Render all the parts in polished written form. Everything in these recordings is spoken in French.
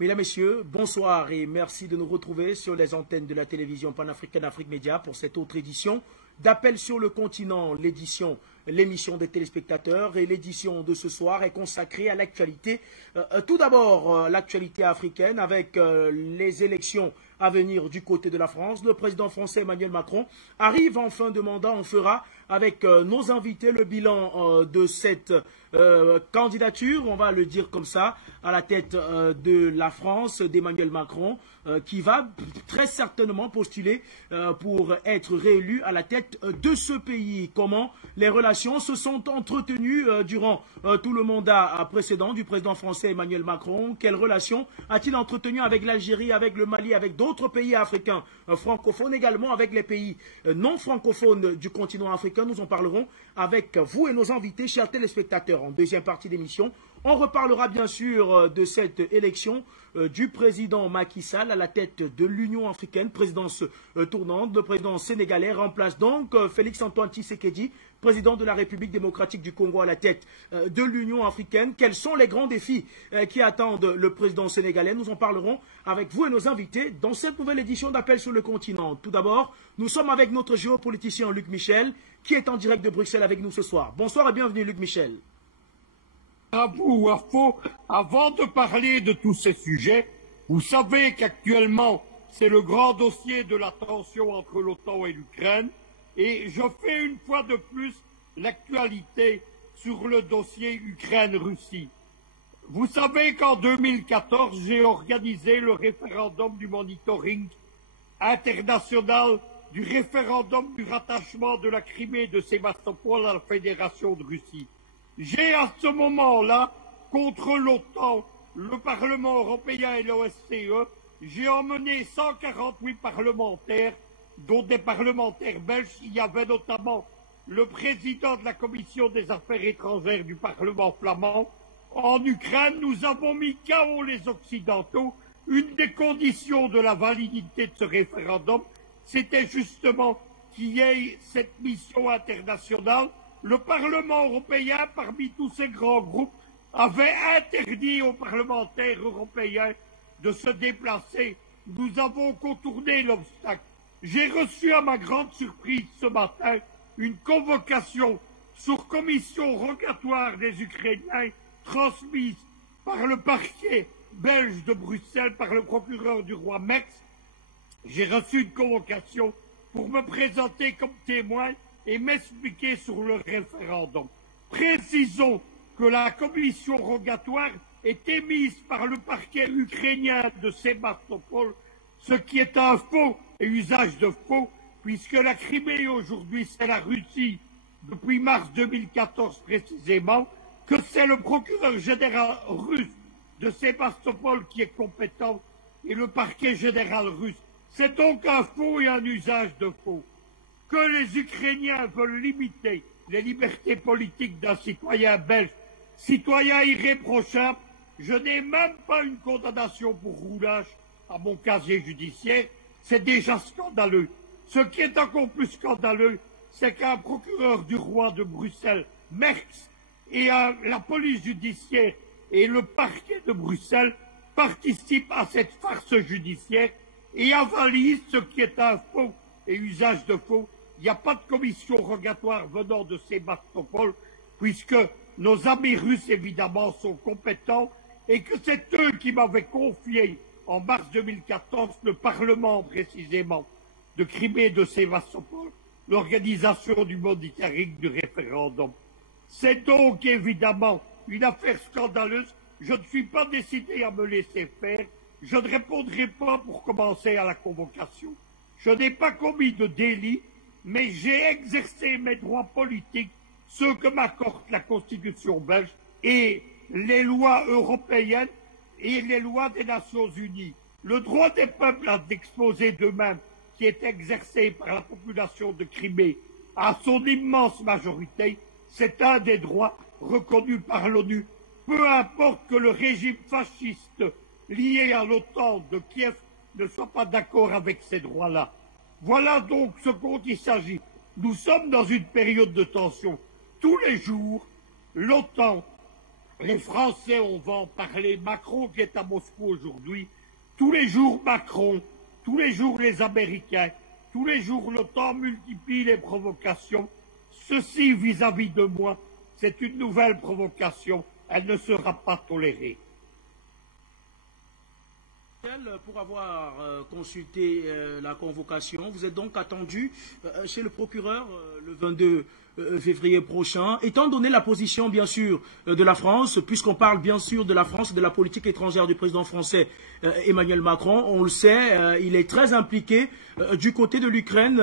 Mesdames, Messieurs, bonsoir et merci de nous retrouver sur les antennes de la télévision panafricaine Afrique Média pour cette autre édition d'Appel sur le continent, l'émission des téléspectateurs et l'édition de ce soir est consacrée à l'actualité. Tout d'abord, l'actualité africaine avec les élections à venir du côté de la France. Le président français Emmanuel Macron arrive en fin de mandat. On fera avec nos invités le bilan de cette candidature, on va le dire comme ça, à la tête de la France d'Emmanuel Macron, qui va très certainement postuler pour être réélu à la tête de ce pays. Comment les relations se sont entretenues durant tout le mandat précédent du président français Emmanuel Macron? Quelles relations a-t-il entretenues avec l'Algérie, avec le Mali, avec d'autres pays africains francophones, également avec les pays non francophones du continent africain? Nous en parlerons avec vous et nos invités, chers téléspectateurs. En deuxième partie d'émission, on reparlera bien sûr de cette élection du président Macky Sall à la tête de l'Union africaine, présidence tournante. Le président sénégalais remplace donc Félix-Antoine Tshisekedi, président de la République démocratique du Congo à la tête de l'Union africaine. Quels sont les grands défis qui attendent le président sénégalais? Nous en parlerons avec vous et nos invités dans cette nouvelle édition d'Appel sur le continent. Tout d'abord, nous sommes avec notre géopoliticien Luc Michel, qui est en direct de Bruxelles avec nous ce soir. Bonsoir et bienvenue Luc Michel. À vous, Wafo, avant de parler de tous ces sujets, vous savez qu'actuellement, c'est le grand dossier de la tension entre l'OTAN et l'Ukraine, et je fais une fois de plus l'actualité sur le dossier Ukraine-Russie. Vous savez qu'en 2014, j'ai organisé le référendum du monitoring international du référendum du rattachement de la Crimée de Sébastopol à la Fédération de Russie. J'ai à ce moment-là, contre l'OTAN, le Parlement européen et l'OSCE, j'ai emmené 148 parlementaires, dont des parlementaires belges. Il y avait notamment le président de la Commission des Affaires étrangères du Parlement flamand. En Ukraine, nous avons mis KO les Occidentaux. Une des conditions de la validité de ce référendum, c'était justement qu'il y ait cette mission internationale. Le Parlement européen, parmi tous ces grands groupes, avait interdit aux parlementaires européens de se déplacer. Nous avons contourné l'obstacle. J'ai reçu à ma grande surprise ce matin une convocation sur commission rogatoire des Ukrainiens transmise par le parquet belge de Bruxelles, par le procureur du roi Metz. J'ai reçu une convocation pour me présenter comme témoin et m'expliquer sur le référendum. Précisons que la commission rogatoire est émise par le parquet ukrainien de Sébastopol, ce qui est un faux et usage de faux, puisque la Crimée aujourd'hui c'est la Russie depuis mars 2014 précisément, que c'est le procureur général russe de Sébastopol qui est compétent et le parquet général russe. C'est donc un faux et un usage de faux. Que les Ukrainiens veulent limiter les libertés politiques d'un citoyen belge, citoyen irréprochable, je n'ai même pas une condamnation pour roulage à mon casier judiciaire, c'est déjà scandaleux. Ce qui est encore plus scandaleux, c'est qu'un procureur du roi de Bruxelles, Merckx, et la police judiciaire et le parquet de Bruxelles participent à cette farce judiciaire et avalisent ce qui est un faux et usage de faux. Il n'y a pas de commission rogatoire venant de Sébastopol, puisque nos amis russes, évidemment, sont compétents, et que c'est eux qui m'avaient confié, en mars 2014, le Parlement, précisément, de Crimée et de Sébastopol, l'organisation du monitoring du référendum. C'est donc, évidemment, une affaire scandaleuse. Je ne suis pas décidé à me laisser faire. Je ne répondrai pas pour commencer à la convocation. Je n'ai pas commis de délit, mais j'ai exercé mes droits politiques, ceux que m'accorde la Constitution belge et les lois européennes et les lois des Nations Unies. Le droit des peuples à d'exposer d'eux-mêmes, qui est exercé par la population de Crimée à son immense majorité, c'est un des droits reconnus par l'ONU. Peu importe que le régime fasciste lié à l'OTAN de Kiev ne soit pas d'accord avec ces droits-là. Voilà donc ce dont il s'agit. Nous sommes dans une période de tension. Tous les jours, l'OTAN Les Français, on va en parler. Macron qui est à Moscou aujourd'hui. Tous les jours Macron, tous les jours les Américains, tous les jours l'OTAN multiplie les provocations. Ceci vis-à-vis de moi, c'est une nouvelle provocation. Elle ne sera pas tolérée. Pour avoir consulté la convocation, vous êtes donc attendu chez le procureur le 22 février prochain. Étant donné la position, bien sûr, de la France, puisqu'on parle bien sûr de la France et de la politique étrangère du président français Emmanuel Macron, on le sait, il est très impliqué du côté de l'Ukraine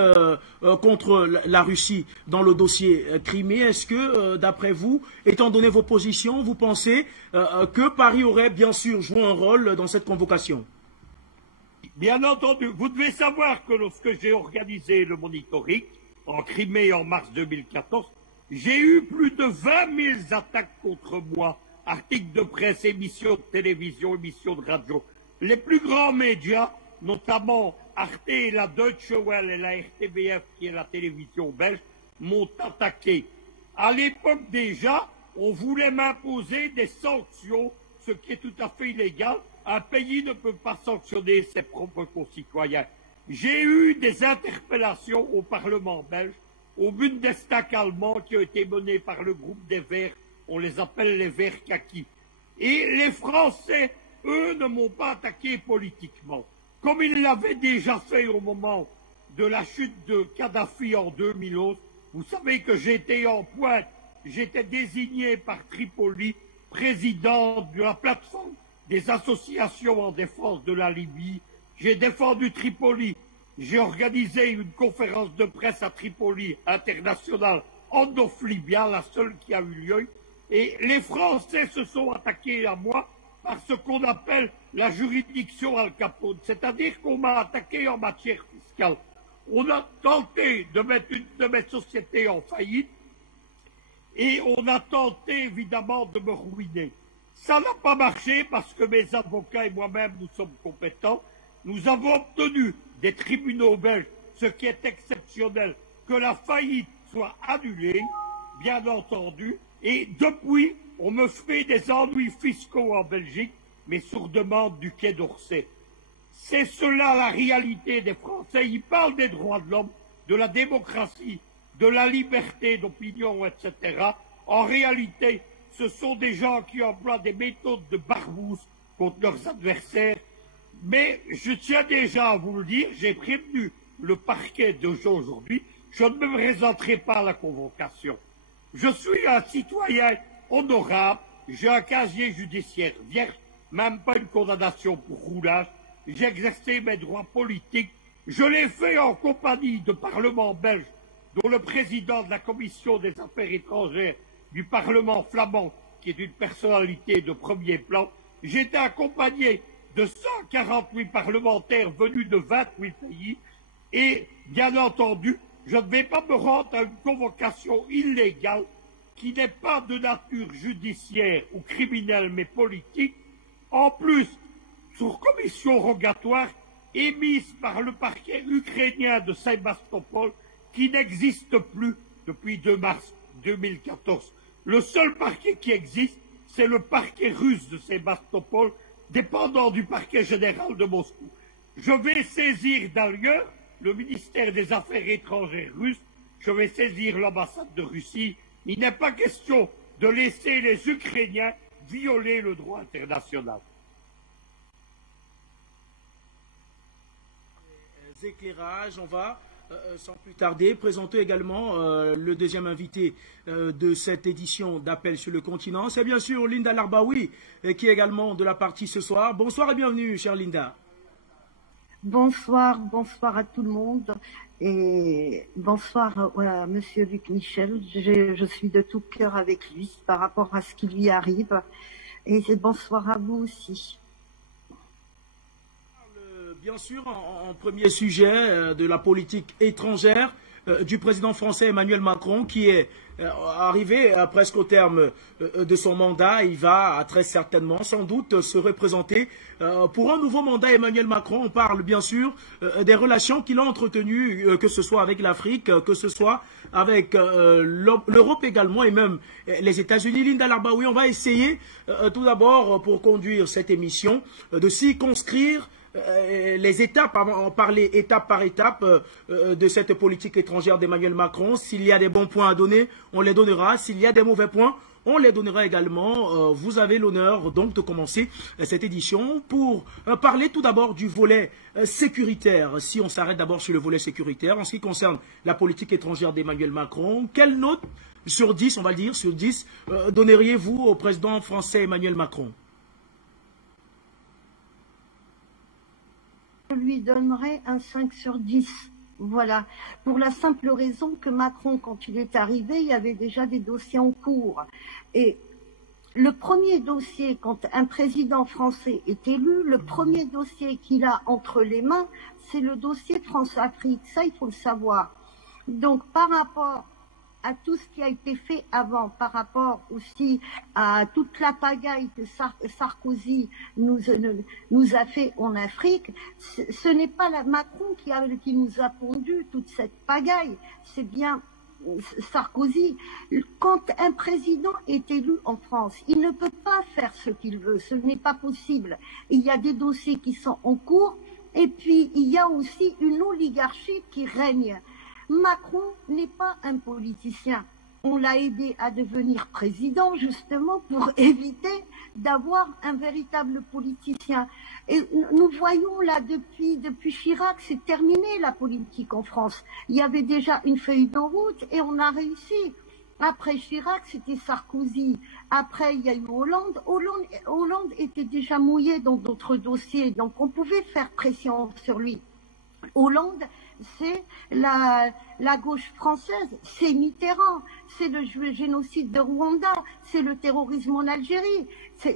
contre la Russie dans le dossier Crimée. Est-ce que, d'après vous, étant donné vos positions, vous pensez que Paris aurait bien sûr joué un rôle dans cette convocation? Bien entendu, vous devez savoir que lorsque j'ai organisé le monitoring en Crimée en mars 2014, j'ai eu plus de 20 000 attaques contre moi, articles de presse, émissions de télévision, émissions de radio. Les plus grands médias, notamment Arte et la Deutsche Welle et la RTBF, qui est la télévision belge, m'ont attaqué. À l'époque déjà, on voulait m'imposer des sanctions, ce qui est tout à fait illégal. Un pays ne peut pas sanctionner ses propres concitoyens. J'ai eu des interpellations au Parlement belge, au Bundestag allemand, qui ont été menées par le groupe des Verts, on les appelle les Verts kaki. Et les Français, eux, ne m'ont pas attaqué politiquement. Comme ils l'avaient déjà fait au moment de la chute de Kadhafi en 2011, vous savez que j'étais en pointe, j'étais désigné par Tripoli, président de la plateforme des associations en défense de la Libye. J'ai défendu Tripoli. J'ai organisé une conférence de presse à Tripoli internationale en Libya, la seule qui a eu lieu. Et les Français se sont attaqués à moi par ce qu'on appelle la juridiction Al Capone. C'est-à-dire qu'on m'a attaqué en matière fiscale. On a tenté de mettre une de mes sociétés en faillite et on a tenté évidemment de me ruiner. Ça n'a pas marché parce que mes avocats et moi-même, nous sommes compétents. Nous avons obtenu des tribunaux belges, ce qui est exceptionnel, que la faillite soit annulée, bien entendu. Et depuis, on me fait des ennuis fiscaux en Belgique, mais sur demande du Quai d'Orsay. C'est cela la réalité des Français. Ils parlent des droits de l'homme, de la démocratie, de la liberté d'opinion, etc. En réalité, ce sont des gens qui emploient des méthodes de barbouze contre leurs adversaires. Mais je tiens déjà à vous le dire, j'ai prévenu le parquet d'aujourd'hui, je ne me présenterai pas à la convocation. Je suis un citoyen honorable, j'ai un casier judiciaire vierge, même pas une condamnation pour roulage, j'ai exercé mes droits politiques, je l'ai fait en compagnie de parlements belges, dont le président de la commission des affaires étrangères du Parlement flamand, qui est une personnalité de premier plan. J'étais accompagné de 148 parlementaires venus de 28 pays et, bien entendu, je ne vais pas me rendre à une convocation illégale qui n'est pas de nature judiciaire ou criminelle mais politique, en plus, sur commission rogatoire émise par le parquet ukrainien de Sébastopol qui n'existe plus depuis 2 mars 2014. Le seul parquet qui existe, c'est le parquet russe de Sébastopol, dépendant du parquet général de Moscou. Je vais saisir d'ailleurs le ministère des Affaires étrangères russe, je vais saisir l'ambassade de Russie. Il n'est pas question de laisser les Ukrainiens violer le droit international. Éclairages, on va sans plus tarder présenter également le deuxième invité de cette édition d'Appel sur le continent. C'est bien sûr Linda Larbaoui qui est également de la partie ce soir. Bonsoir et bienvenue, chère Linda. Bonsoir, bonsoir à tout le monde et bonsoir à Monsieur Luc Michel. Je suis de tout cœur avec lui par rapport à ce qui lui arrive et bonsoir à vous aussi. Bien sûr, en premier sujet de la politique étrangère du président français Emmanuel Macron qui est arrivé presque au terme de son mandat. Il va très certainement, sans doute, se représenter pour un nouveau mandat. Emmanuel Macron, on parle bien sûr des relations qu'il a entretenues, que ce soit avec l'Afrique, que ce soit avec l'Europe également et même les États-Unis. Linda Larbaoui, on va essayer tout d'abord, pour conduire cette émission, de circonscrire les étapes, en parler étape par étape de cette politique étrangère d'Emmanuel Macron. S'il y a des bons points à donner, on les donnera. S'il y a des mauvais points, on les donnera également. Vous avez l'honneur donc de commencer cette édition pour parler tout d'abord du volet sécuritaire. Si on s'arrête d'abord sur le volet sécuritaire, en ce qui concerne la politique étrangère d'Emmanuel Macron, quelle note sur 10, on va le dire, sur 10, donneriez-vous au président français Emmanuel Macron? Je lui donnerai un 5 sur 10. Voilà. Pour la simple raison que Macron, quand il est arrivé, il y avait déjà des dossiers en cours. Et le premier dossier, quand un président français est élu, le premier dossier qu'il a entre les mains, c'est le dossier France-Afrique. Ça, il faut le savoir. Donc, par rapport à tout ce qui a été fait avant, par rapport aussi à toute la pagaille que Sarkozy nous a fait en Afrique, ce n'est pas Macron qui nous a pondu toute cette pagaille, c'est bien Sarkozy. Quand un président est élu en France, il ne peut pas faire ce qu'il veut, ce n'est pas possible. Il y a des dossiers qui sont en cours, et puis il y a aussi une oligarchie qui règne. Macron n'est pas un politicien. On l'a aidé à devenir président justement pour éviter d'avoir un véritable politicien. Et nous voyons là depuis Chirac, c'est terminé la politique en France. Il y avait déjà une feuille de route et on a réussi. Après Chirac, c'était Sarkozy. Après, il y a eu Hollande. Hollande était déjà mouillé dans d'autres dossiers, donc on pouvait faire pression sur lui. Hollande, c'est la gauche française, c'est Mitterrand, c'est le génocide de Rwanda, c'est le terrorisme en Algérie.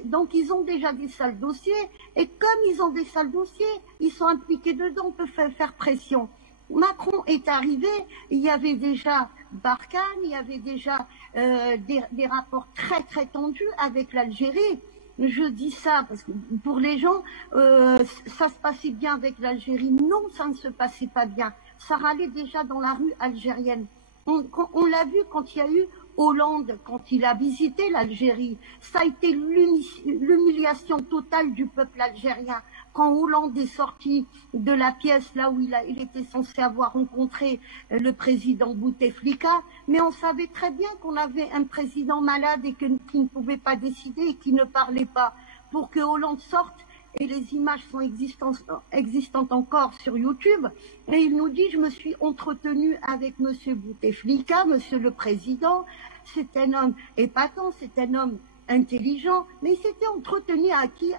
Donc ils ont déjà des sales dossiers, et comme ils ont des sales dossiers, ils sont impliqués dedans, on peut faire pression. Macron est arrivé, il y avait déjà Barkhane, il y avait déjà des rapports très très tendus avec l'Algérie. Je dis ça parce que pour les gens, ça se passait bien avec l'Algérie. Non, ça ne se passait pas bien. Ça râlait déjà dans la rue algérienne. On l'a vu quand il y a eu Hollande, quand il a visité l'Algérie. Ça a été l'humiliation totale du peuple algérien. Quand Hollande est sorti de la pièce là où il était censé avoir rencontré le président Bouteflika, mais on savait très bien qu'on avait un président malade et qui ne pouvait pas décider et qui ne parlait pas. Pour que Hollande sorte, et les images sont existantes encore sur YouTube, et il nous dit: je me suis entretenu avec monsieur Bouteflika, monsieur le président, c'est un homme épatant, c'est un homme intelligent, mais il s'était entretenu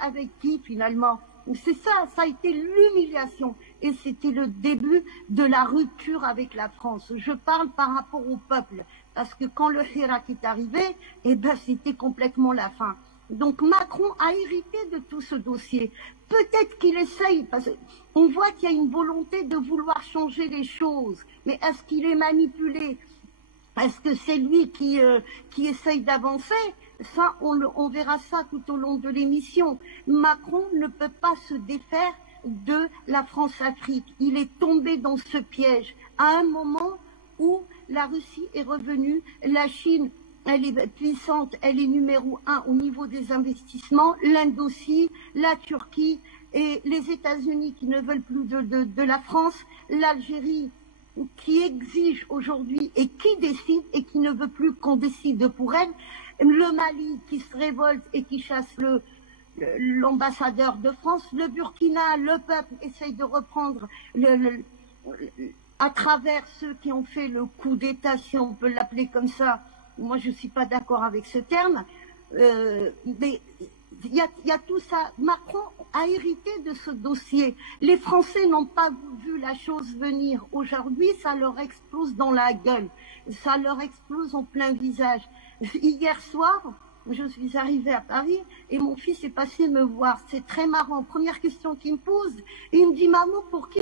avec qui finalement? C'est ça, ça a été l'humiliation et c'était le début de la rupture avec la France. Je parle par rapport au peuple, parce que quand le Hirak est arrivé, eh ben c'était complètement la fin. Donc Macron a hérité de tout ce dossier. Peut-être qu'il essaye, parce qu'on voit qu'il y a une volonté de vouloir changer les choses, mais est-ce qu'il est manipulé? Est-ce que c'est lui qui essaye d'avancer? Ça, on verra ça tout au long de l'émission. Macron ne peut pas se défaire de la France-Afrique. Il est tombé dans ce piège à un moment où la Russie est revenue, la Chine, elle est puissante, elle est numéro 1 au niveau des investissements, l'Inde aussi, la Turquie et les États-Unis qui ne veulent plus de la France, l'Algérie qui exige aujourd'hui et qui décide et qui ne veut plus qu'on décide pour elle, le Mali qui se révolte et qui chasse l'ambassadeur de France, le Burkina, le peuple essaye de reprendre à travers ceux qui ont fait le coup d'État, si on peut l'appeler comme ça. Moi, je ne suis pas d'accord avec ce terme, mais il y a tout ça. Macron a hérité de ce dossier. Les Français n'ont pas vu la chose venir. Aujourd'hui, ça leur explose dans la gueule. Ça leur explose en plein visage. Hier soir, je suis arrivée à Paris et mon fils est passé me voir. C'est très marrant. Première question qu'il me pose, il me dit, maman, pour qui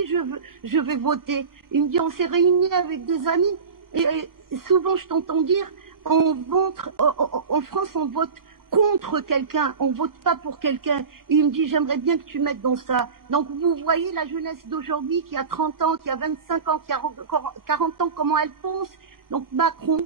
je vais voter? Il me dit, on s'est réunis avec des amis et souvent je t'entends dire, en France, on vote contre quelqu'un, on vote pas pour quelqu'un. Il me dit, j'aimerais bien que tu mettes dans ça. Donc vous voyez la jeunesse d'aujourd'hui qui a 30 ans, qui a 25 ans, qui a 40 ans, comment elle pense. Donc Macron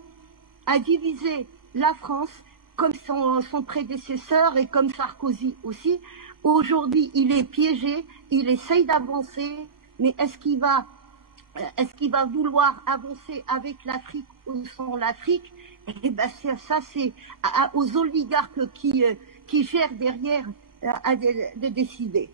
a divisé la France comme son prédécesseur et comme Sarkozy aussi. Aujourd'hui, il est piégé, il essaye d'avancer, mais est-ce qu'il va vouloir avancer avec l'Afrique ou sans l'Afrique? Eh ben ça, c'est aux oligarques qui gèrent derrière de décider.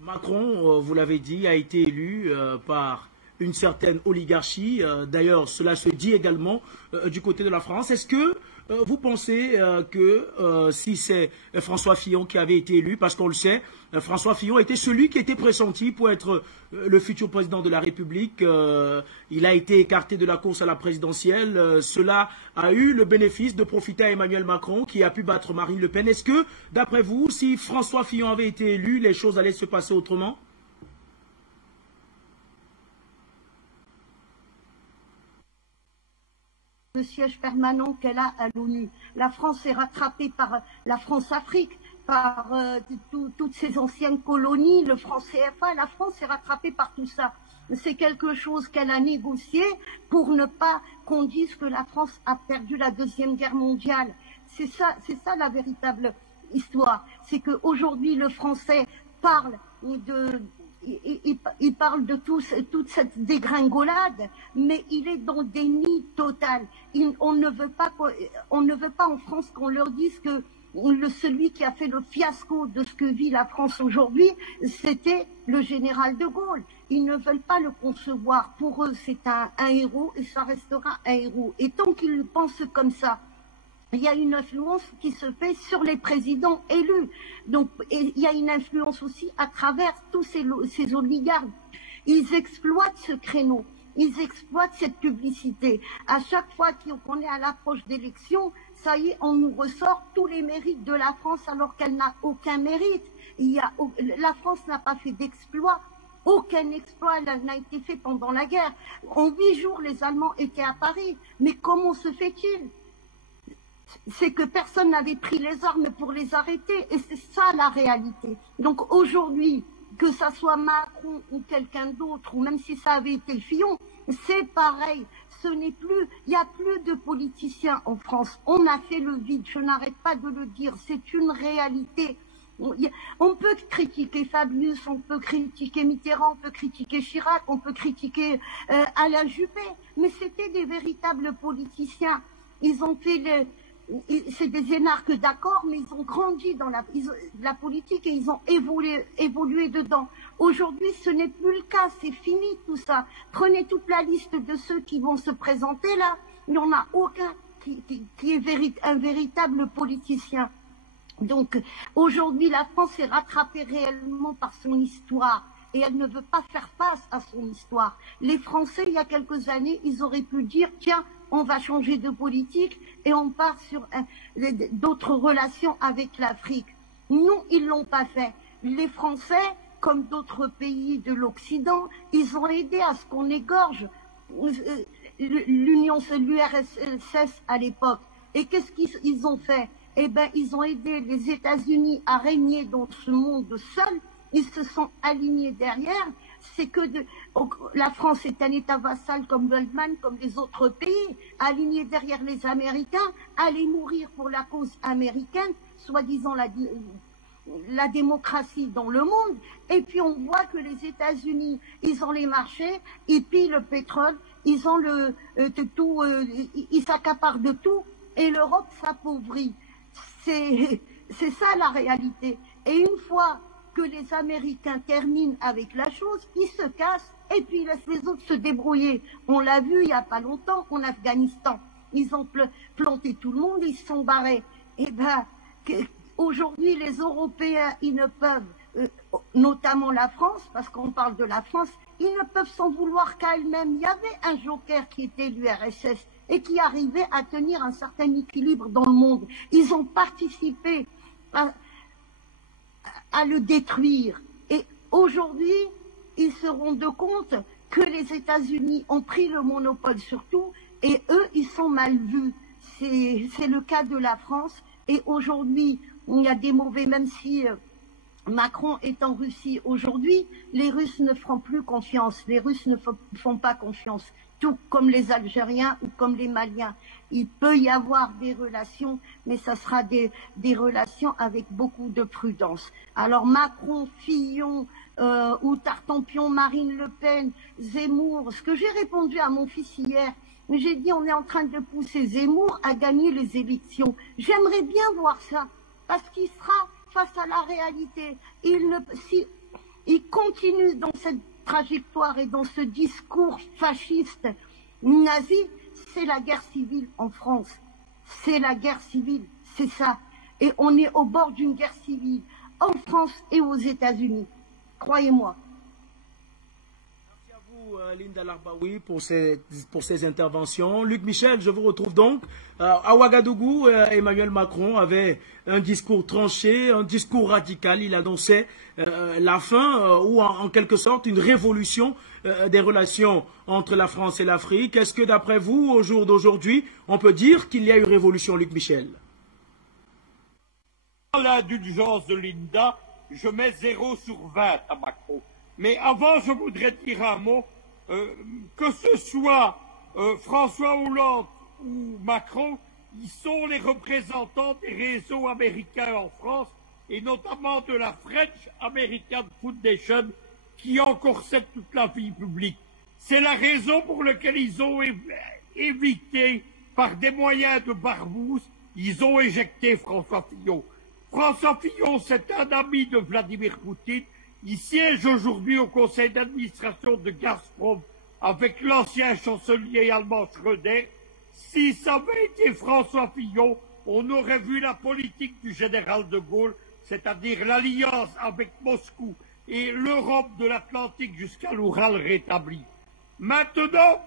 Macron, vous l'avez dit, a été élu par une certaine oligarchie. D'ailleurs, cela se dit également du côté de la France. Est-ce que vous pensez que si c'est François Fillon qui avait été élu, parce qu'on le sait, François Fillon était celui qui était pressenti pour être le futur président de la République. Il a été écarté de la course à la présidentielle. Cela a eu le bénéfice de profiter à Emmanuel Macron qui a pu battre Marine Le Pen. Est-ce que, d'après vous, si François Fillon avait été élu, les choses allaient se passer autrement? Le siège permanent qu'elle a à l'ONU. La France est rattrapée par la France-Afrique, par toutes ces anciennes colonies, le franc CFA. La France est rattrapée par tout ça. C'est quelque chose qu'elle a négocié pour ne pas qu'on dise que la France a perdu la Deuxième Guerre mondiale. C'est ça la véritable histoire. C'est qu'aujourd'hui, le Français parle il parle de toute cette dégringolade, mais il est dans le déni total. On ne veut pas en France qu'on leur dise que celui qui a fait le fiasco de ce que vit la France aujourd'hui, c'était le général de Gaulle. Ils ne veulent pas le concevoir. Pour eux, c'est un héros et ça restera un héros. Et tant qu'ils pensent comme ça, il y a une influence qui se fait sur les présidents élus. Donc, et il y a une influence aussi à travers tous ces oligarques. Ils exploitent ce créneau. Ils exploitent cette publicité. À chaque fois qu'on est à l'approche d'élections, ça y est, on nous ressort tous les mérites de la France alors qu'elle n'a aucun mérite. La France n'a pas fait d'exploit. Aucun exploit n'a été fait pendant la guerre. En 8 jours, les Allemands étaient à Paris. Mais comment se fait-il ? C'est que personne n'avait pris les armes pour les arrêter. Et c'est ça la réalité. Donc aujourd'hui, que ça soit Macron ou quelqu'un d'autre, ou même si ça avait été Fillon, c'est pareil. Il n'y a plus de politiciens en France. On a fait le vide. Je n'arrête pas de le dire. C'est une réalité. On peut critiquer Fabius, on peut critiquer Mitterrand, on peut critiquer Chirac, on peut critiquer Alain Juppé, mais c'était des véritables politiciens. Ils ont fait c'est des énarques d'accord, mais ils ont grandi dans la politique et ils ont évolué dedans. Aujourd'hui, ce n'est plus le cas, c'est fini tout ça. Prenez toute la liste de ceux qui vont se présenter là, il n'y en a aucun qui est un véritable politicien. Donc aujourd'hui, la France est rattrapée réellement par son histoire. Et elle ne veut pas faire face à son histoire. Les Français, il y a quelques années, ils auraient pu dire, tiens, on va changer de politique et on part sur d'autres relations avec l'Afrique. Non, ils l'ont pas fait. Les Français, comme d'autres pays de l'Occident, ils ont aidé à ce qu'on égorge l'URSS à l'époque. Et qu'est-ce qu'ils ont fait? Eh bien, ils ont aidé les États-Unis à régner dans ce monde seul. Ils se sont alignés derrière. C'est que la France est un État vassal comme l'Allemagne, comme les autres pays, aligné derrière les Américains, aller mourir pour la cause américaine, soi-disant la démocratie dans le monde. Et puis on voit que les États-Unis, ils ont les marchés, ils pillent le pétrole, ils ont ils s'accaparent de tout, et l'Europe s'appauvrit. C'est ça la réalité. Et une fois que les Américains terminent avec la chose, ils se cassent et puis ils laissent les autres se débrouiller. On l'a vu il n'y a pas longtemps en Afghanistan. Ils ont planté tout le monde, ils se sont barrés. Et bien, aujourd'hui, les Européens, ils ne peuvent, notamment la France, parce qu'on parle de la France, ils ne peuvent s'en vouloir qu'à elles-mêmes. Il y avait un joker qui était l'URSS. et qui arrivaient à tenir un certain équilibre dans le monde. Ils ont participé à le détruire. Et aujourd'hui, ils se rendent compte que les États-Unis ont pris le monopole sur tout et eux, ils sont mal vus. C'est le cas de la France. Et aujourd'hui, il y a des mauvais, même si Macron est en Russie aujourd'hui, les Russes ne feront plus confiance. Les Russes ne font pas confiance, tout comme les Algériens ou comme les Maliens. Il peut y avoir des relations, mais ça sera des relations avec beaucoup de prudence. Alors Macron, Fillon, ou Tartampion, Marine Le Pen, Zemmour, ce que j'ai répondu à mon fils hier, j'ai dit on est en train de pousser Zemmour à gagner les élections. J'aimerais bien voir ça, parce qu'il sera face à la réalité. Il continue dans cette trajectoire et dans ce discours fasciste, nazi, c'est la guerre civile en France. C'est la guerre civile, c'est ça. Et on est au bord d'une guerre civile, en France et aux États-Unis. Croyez-moi. Merci à vous, Linda Larbaoui, pour ces interventions. Luc Michel, je vous retrouve donc. À Ouagadougou, Emmanuel Macron avait un discours tranché, un discours radical. Il annonçait la fin ou en quelque sorte une révolution des relations entre la France et l'Afrique. Est-ce que d'après vous, au jour d'aujourd'hui, on peut dire qu'il y a eu révolution, Luc Michel? Dans l'indulgence de Linda, je mets 0 sur 20 à Macron. Mais avant, je voudrais dire un mot. Que ce soit François Hollande ou Macron, ils sont les représentants des réseaux américains en France, et notamment de la French American Foundation, qui encorsette toute la vie publique. C'est la raison pour laquelle ils ont évité, par des moyens de barbouze, ils ont éjecté François Fillon. François Fillon, c'est un ami de Vladimir Poutine. Il siège aujourd'hui au conseil d'administration de Gazprom avec l'ancien chancelier allemand Schröder. Si ça avait été François Fillon, on aurait vu la politique du général de Gaulle, c'est-à-dire l'alliance avec Moscou et l'Europe de l'Atlantique jusqu'à l'Oural rétablie. Maintenant,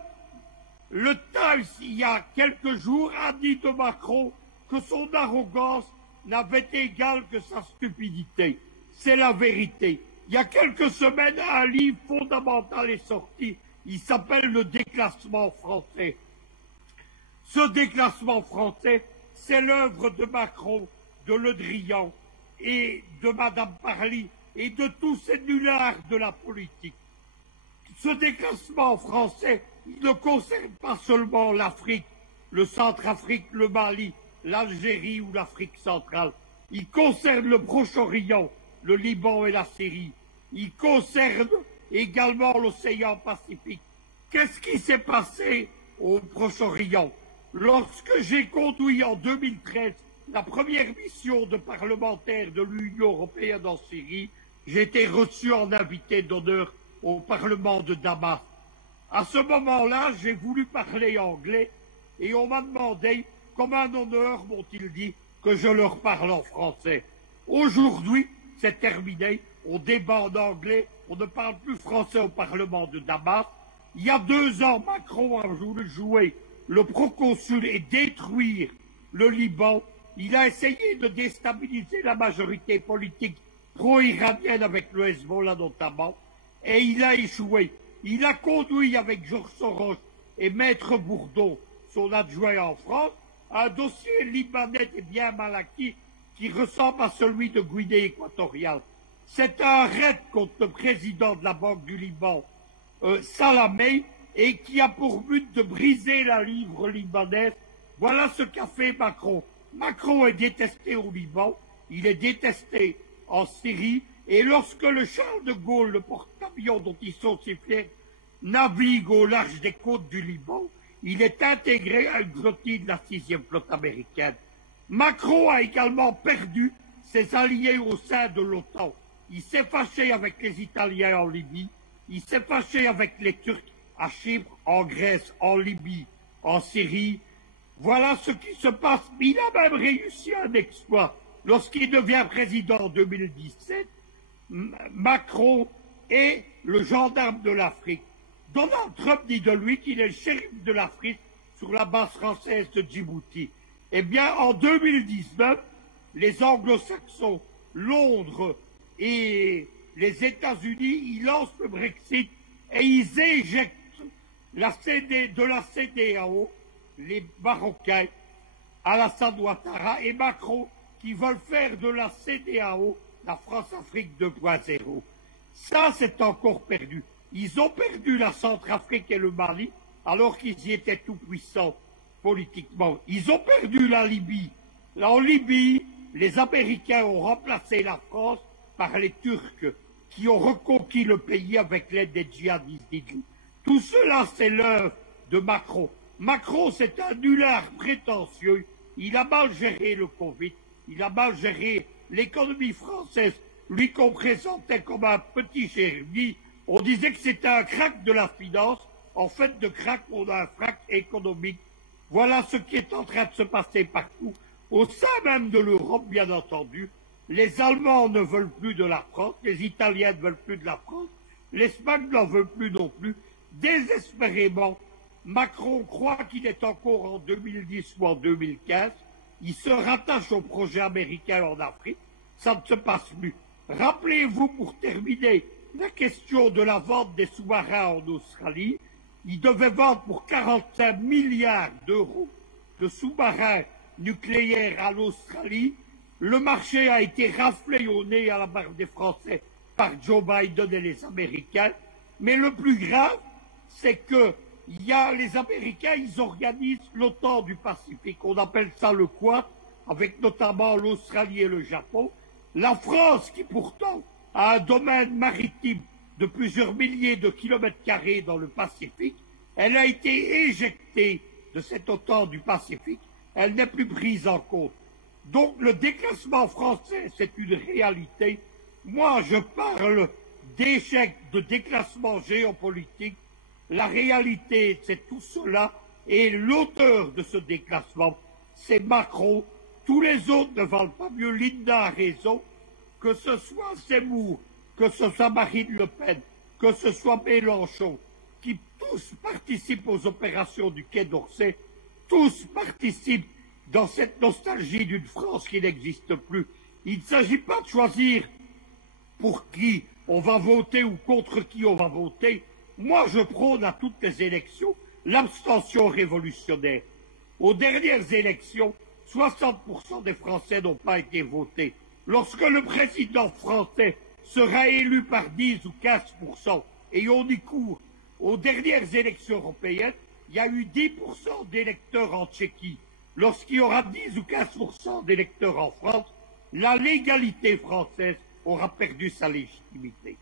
le Times, il y a quelques jours, a dit de Macron que son arrogance n'avait égal que sa stupidité. C'est la vérité. Il y a quelques semaines, un livre fondamental est sorti. Il s'appelle Le déclassement français. Ce déclassement français, c'est l'œuvre de Macron, de Le Drian et de Madame Parly et de tous ces nullards de la politique. Ce déclassement français ne concerne pas seulement l'Afrique, le Centrafrique, le Mali, l'Algérie ou l'Afrique centrale. Il concerne le Proche-Orient, le Liban et la Syrie. Il concerne également l'océan Pacifique. Qu'est-ce qui s'est passé au Proche-Orient? Lorsque j'ai conduit en 2013 la première mission de parlementaire de l'Union européenne en Syrie, j'ai été reçu en invité d'honneur au Parlement de Damas. À ce moment-là, j'ai voulu parler anglais et on m'a demandé, comme un honneur, m'ont-ils dit, que je leur parle en français. Aujourd'hui, c'est terminé, on débat en anglais, on ne parle plus français au Parlement de Damas. Il y a 2 ans, Macron a voulu jouer le proconsul et détruire le Liban. Il a essayé de déstabiliser la majorité politique pro-iranienne avec le Hezbollah notamment, et il a échoué. Il a conduit avec Georges Soros et Maître Bourdon, son adjoint en France, un dossier libanais et bien mal acquis qui ressemble à celui de Guinée équatoriale. C'est un raid contre le président de la Banque du Liban, Salamé, et qui a pour but de briser la livre libanaise. Voilà ce qu'a fait Macron. Macron est détesté au Liban, il est détesté en Syrie, et lorsque le Charles de Gaulle, le porte-avions dont ils sont si fiers, navigue au large des côtes du Liban, il est intégré à une flottille de la 6e flotte américaine. Macron a également perdu ses alliés au sein de l'OTAN. Il s'est fâché avec les Italiens en Libye, il s'est fâché avec les Turcs à Chypre, en Grèce, en Libye, en Syrie. Voilà ce qui se passe. Il a même réussi un exploit. Lorsqu'il devient président en 2017, Macron est le gendarme de l'Afrique. Donald Trump dit de lui qu'il est le shérif de l'Afrique sur la base française de Djibouti. Eh bien, en 2019, les anglo-saxons, Londres et les États-Unis, ils lancent le Brexit et ils éjectent de la CEDEAO les Marocains, Alassane Ouattara et Macron, qui veulent faire de la CEDEAO la France-Afrique 2.0. Ça, c'est encore perdu. Ils ont perdu la Centrafrique et le Mali, alors qu'ils y étaient tout puissants politiquement. Ils ont perdu la Libye. Là, en Libye, les Américains ont remplacé la France par les Turcs, qui ont reconquis le pays avec l'aide des djihadistes d'Idlib. Tout cela, c'est l'œuvre de Macron. Macron, c'est un nulard prétentieux. Il a mal géré le Covid. Il a mal géré l'économie française. Lui qu'on présentait comme un petit Jérémie, on disait que c'était un crack de la finance. En fait, de crack, on a un crack économique. Voilà ce qui est en train de se passer partout. Au sein même de l'Europe, bien entendu. Les Allemands ne veulent plus de la France. Les Italiens ne veulent plus de la France. L'Espagne n'en veut plus non plus. Désespérément, Macron croit qu'il est encore en 2010 ou en 2015. Il se rattache au projet américain en Afrique. Ça ne se passe plus. Rappelez-vous, pour terminer, la question de la vente des sous-marins en Australie. Il devait vendre pour 45 milliards d'euros de sous-marins nucléaires à l'Australie. Le marché a été raflé au nez à la barbe des Français par Joe Biden et les Américains. Mais le plus grave, c'est que les Américains, ils organisent l'OTAN du Pacifique. On appelle ça le Quad, avec notamment l'Australie et le Japon. La France, qui pourtant a un domaine maritime de plusieurs milliers de kilomètres carrés dans le Pacifique, elle a été éjectée de cette OTAN du Pacifique. Elle n'est plus prise en compte. Donc le déclassement français, c'est une réalité. Moi, je parle d'échec de déclassement géopolitique. La réalité, c'est tout cela. Et l'auteur de ce déclassement, c'est Macron. Tous les autres ne valent pas mieux. Linda a raison. Que ce soit Zemmour, que ce soit Marine Le Pen, que ce soit Mélenchon, qui tous participent aux opérations du Quai d'Orsay, tous participent dans cette nostalgie d'une France qui n'existe plus. Il ne s'agit pas de choisir pour qui on va voter ou contre qui on va voter. Moi, je prône à toutes les élections l'abstention révolutionnaire. Aux dernières élections, 60% des Français n'ont pas été votés. Lorsque le président français sera élu par 10 ou 15%, et on y court, aux dernières élections européennes, il y a eu 10% d'électeurs en Tchéquie. Lorsqu'il y aura 10 ou 15% d'électeurs en France, la légalité française aura perdu sa légitimité.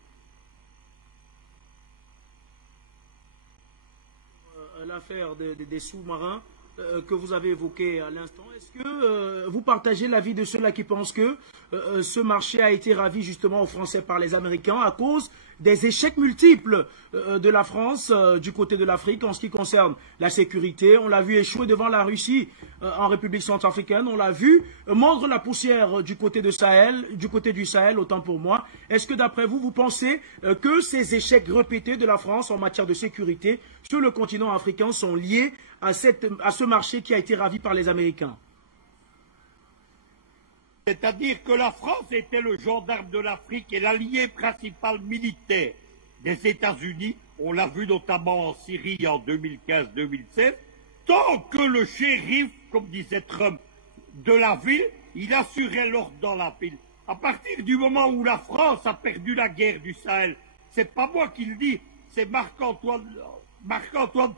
L'affaire des sous-marins que vous avez évoquée à l'instant, est-ce que vous partagez l'avis de ceux-là qui pensent que ce marché a été ravi justement aux Français par les Américains à cause des échecs multiples de la France du côté de l'Afrique en ce qui concerne la sécurité? On l'a vu échouer devant la Russie en République centrafricaine, on l'a vu mordre la poussière du côté du Sahel, autant pour moi. Est-ce que d'après vous, vous pensez que ces échecs répétés de la France en matière de sécurité sur le continent africain sont liés à ce marché qui a été ravi par les Américains? C'est-à-dire que la France était le gendarme de l'Afrique et l'allié principal militaire des États-Unis. On l'a vu notamment en Syrie en 2015-2016. Tant que le shérif, comme disait Trump, de la ville, il assurait l'ordre dans la ville. À partir du moment où la France a perdu la guerre du Sahel, c'est pas moi qui le dis, c'est Marc-Antoine